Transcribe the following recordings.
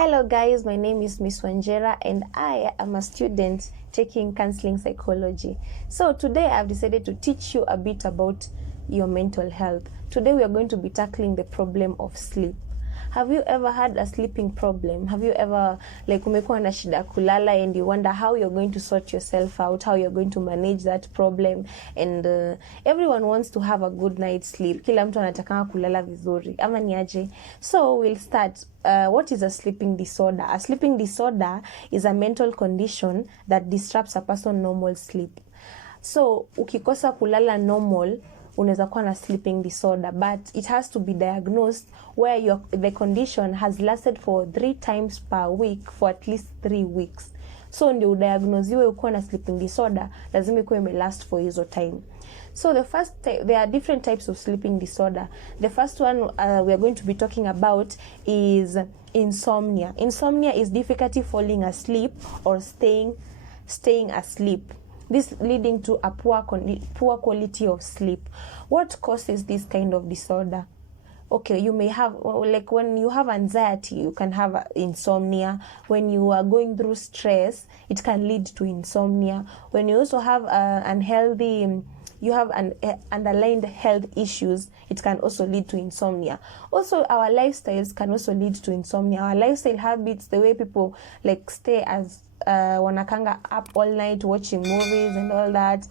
Hello guys, my name is Miss Wanjera and I am a student taking counseling psychology. So today I've decided to teach you a bit about your mental health. Today we are going to be tackling the problem of sleep. Have you ever had a sleeping problem? Have you ever umekuwa na shida kulala and you wonder how you're going to sort yourself out, how you're going to manage that problem, and everyone wants to have a good night's sleep. Kila mtu anataka kulala vizuri. Ama ni aje? So we'll start. What is a sleeping disorder? A sleeping disorder is a mental condition that disrupts a person's normal sleep. So ukikosa kulala normal, unaweza kuwa na sleeping disorder, but it has to be diagnosed where the condition has lasted for 3 times per week for at least 3 weeks. So ndio udiagnoziwe uko na sleeping disorder, lazima ikuwe imelast for hizo time. So there are different types of sleeping disorder. The first one we are going to be talking about is insomnia. Insomnia is difficulty falling asleep or staying asleep. This leading to a poor quality of sleep. What causes this kind of disorder? Okay, you may have, when you have anxiety, you can have insomnia. When you are going through stress, it can lead to insomnia. When you also have you have underlying health issues, it can also lead to insomnia. Also, our lifestyles can also lead to insomnia. Our lifestyle habits, the way people stay as wanakanga up all night watching movies and all that,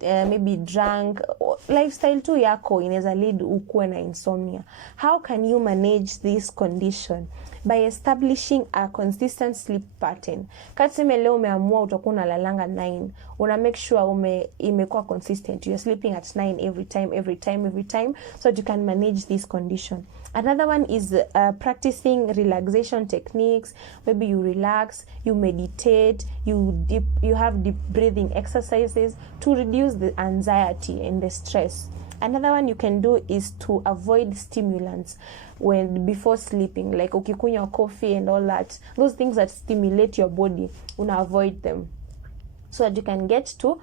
maybe drunk, lifestyle tu yako inaweza lead ukuwe na insomnia. How can you manage this condition? By establishing a consistent sleep pattern. Katsime leo umeamua utakuwa unalalanga 9, una make sure imekuwa consistent. You're sleeping at 9 every time so that you can manage this condition. Another one is practicing relaxation techniques. Maybe you relax, you meditate, you have deep breathing exercises to reduce the anxiety and the stress. Another one you can do is to avoid stimulants before sleeping, like ukikunywa coffee and all that. Those things that stimulate your body, una avoid them so that you can get to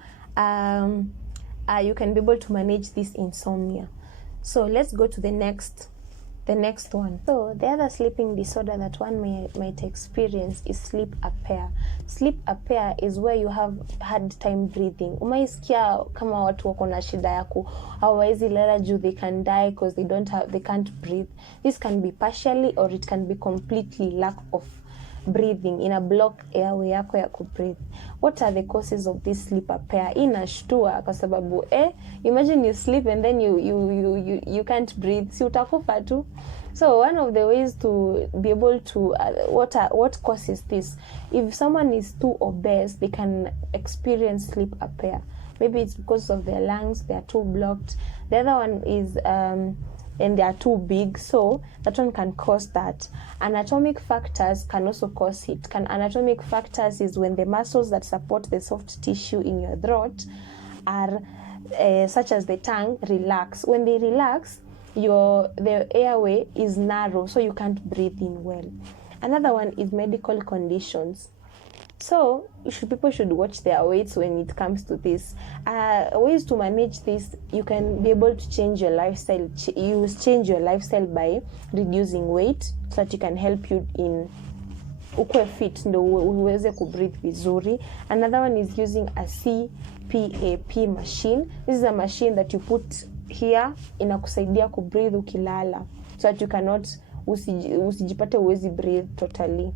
you can be able to manage this insomnia. So let's go to the next one. So the other sleeping disorder that one might experience is sleep apnea. Sleep apnea is where you have hard time breathing. Umaisikia kama watu wako na shida ya hawawezi lala juu they can die because they can't breathe. This can be partially or it can be completely lack of breathing, in a block airway yako ya breathe. What are the causes of this sleep apnea? Inashtua kwa sababu imagine you sleep and then you can't breathe, si utakufa tu. So one of the ways to be able to what causes this, if someone is too obese, they can experience sleep apnea. Maybe it's because of their lungs, they are too blocked. The other one is and they are too big, so that one can cause that. Anatomic factors can also cause it. Anatomic factors is when the muscles that support the soft tissue in your throat are such as the tongue relax. When they relax, the airway is narrow, so you can't breathe in well. Another one is medical conditions. So people should watch their weights when it comes to this. Ways to manage this, you can be able to change your lifestyle. You change your lifestyle by reducing weight so that you can help you in ukwe fit ndo uweze kubreathe vizuri. Another one is using a CPAP machine. This is a machine that you put here, inakusaidia kubreathe ukilala so that you cannot usijipate uwezi breathe totally.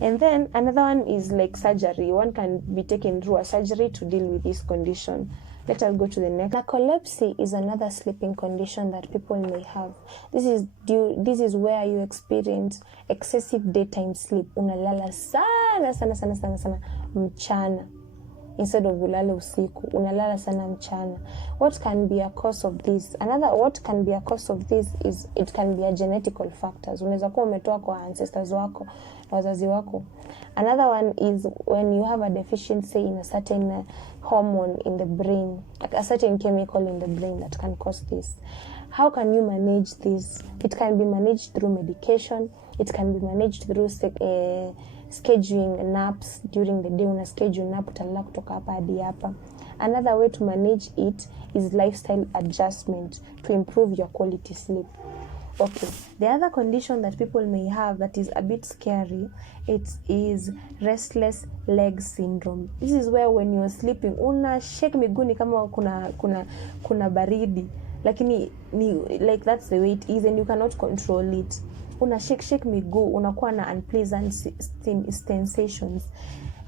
And then another one is like surgery. One can be taken through a surgery to deal with this condition. Let us go to the next. Narcolepsy is another sleeping condition that people may have. This is where you experience excessive daytime sleep. Unalala sana mchana instead of ulale usiku. Unalala sana mchana. What can be a cause of this? What can be a cause of this is it can be a genetical factors. Unaweza kuwa umetoa kwa ancestors wako, wazazi wako. Another one is when you have a deficiency in a certain hormone in the brain, like a certain chemical in the brain that can cause this. How can you manage this? It can be managed through medication. It can be managed through scheduling naps during the day. Una schedule nap utalala kutoka hapa hadi hapa. Another way to manage it is lifestyle adjustment to improve your quality sleep. Okay, the other condition that people may have that is a bit scary, it is restless leg syndrome. This is where when you're sleeping una shake miguu kama kuna baridi, lakini like that's the way it is and you cannot control it. Una shake miguu, unakuwa na unpleasant sensations,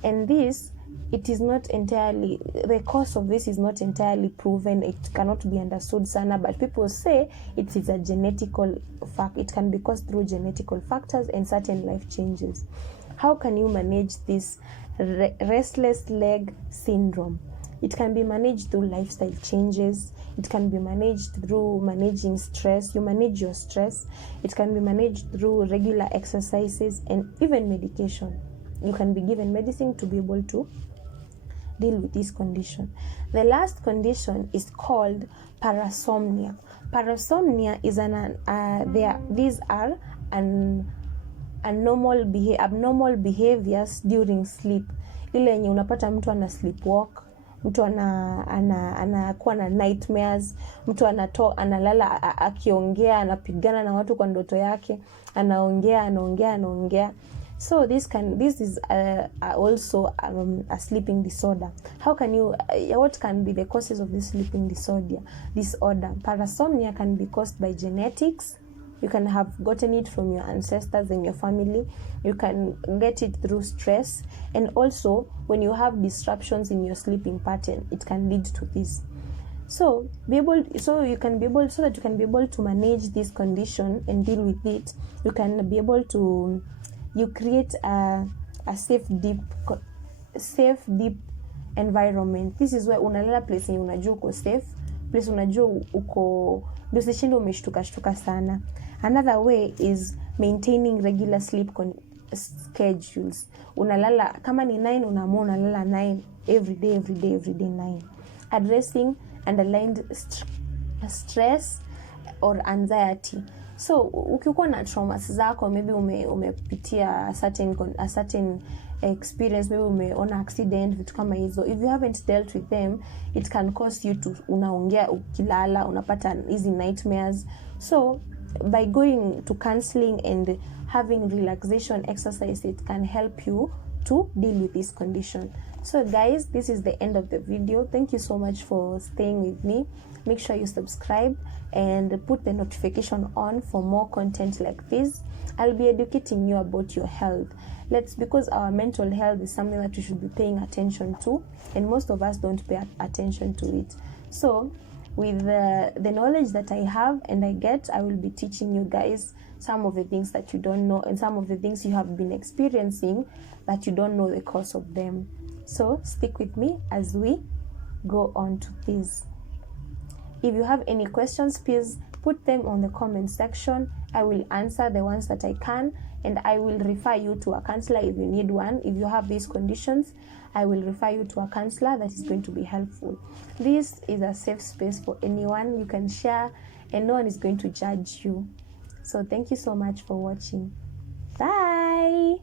and this, it is not entirely, the cause of this is not entirely proven. It cannot be understood sana, but people say it is a genetical fact. It can be caused through genetical factors and certain life changes. How can you manage this restless leg syndrome? It can be managed through lifestyle changes. It can be managed through managing stress. You manage your stress. It can be managed through regular exercises and even medication. You can be given medicine to be able to deal with this condition. The last condition is called parasomnia. Parasomnia is these are abnormal behaviors during sleep. Ile yenye unapata mtu ana sleepwalk, mtu anakuwa na nightmares, mtu analala akiongea, anapigana na watu kwa ndoto yake, anaongea. So this is also a sleeping disorder. How can you what can be the causes of this sleeping disorder? Parasomnia can be caused by genetics. You can have gotten it from your ancestors and your family. You can get it through stress, and also when you have disruptions in your sleeping pattern, it can lead to this. So that you can be able to manage this condition and deal with it, you can be able to create a safe deep environment. This is where unalala place yenye unajua uko safe, place unajua uko usishinde umeshtuka sana. Another way is maintaining regular sleep schedules. Unalala kama ni 9, unaamua unalala 9 every day 9. Addressing underlying stress or anxiety. So ukikuwa na traumas zako, maybe umepitia a certain experience, maybe umeona accident, vitu kama hizo, if you haven't dealt with them, it can cause you to unaongea ukilala, unapata easy nightmares. So by going to counseling and having relaxation exercise, it can help you to deal with this condition. So guys, this is the end of the video. Thank you so much for staying with me. Make sure you subscribe and put the notification on for more content like this. I'll be educating you about your health. Because our mental health is something that we should be paying attention to, and most of us don't pay attention to it. So with the knowledge that I have and I get, I will be teaching you guys some of the things that you don't know, and some of the things you have been experiencing that you don't know the cause of them. So stick with me as we go on to this. If you have any questions, please put them on the comment section. I will answer the ones that I can, and I will refer you to a counselor if you need one. If you have these conditions, I will refer you to a counselor that is going to be helpful. This is a safe space for anyone. You can share and no one is going to judge you. So thank you so much for watching. Bye.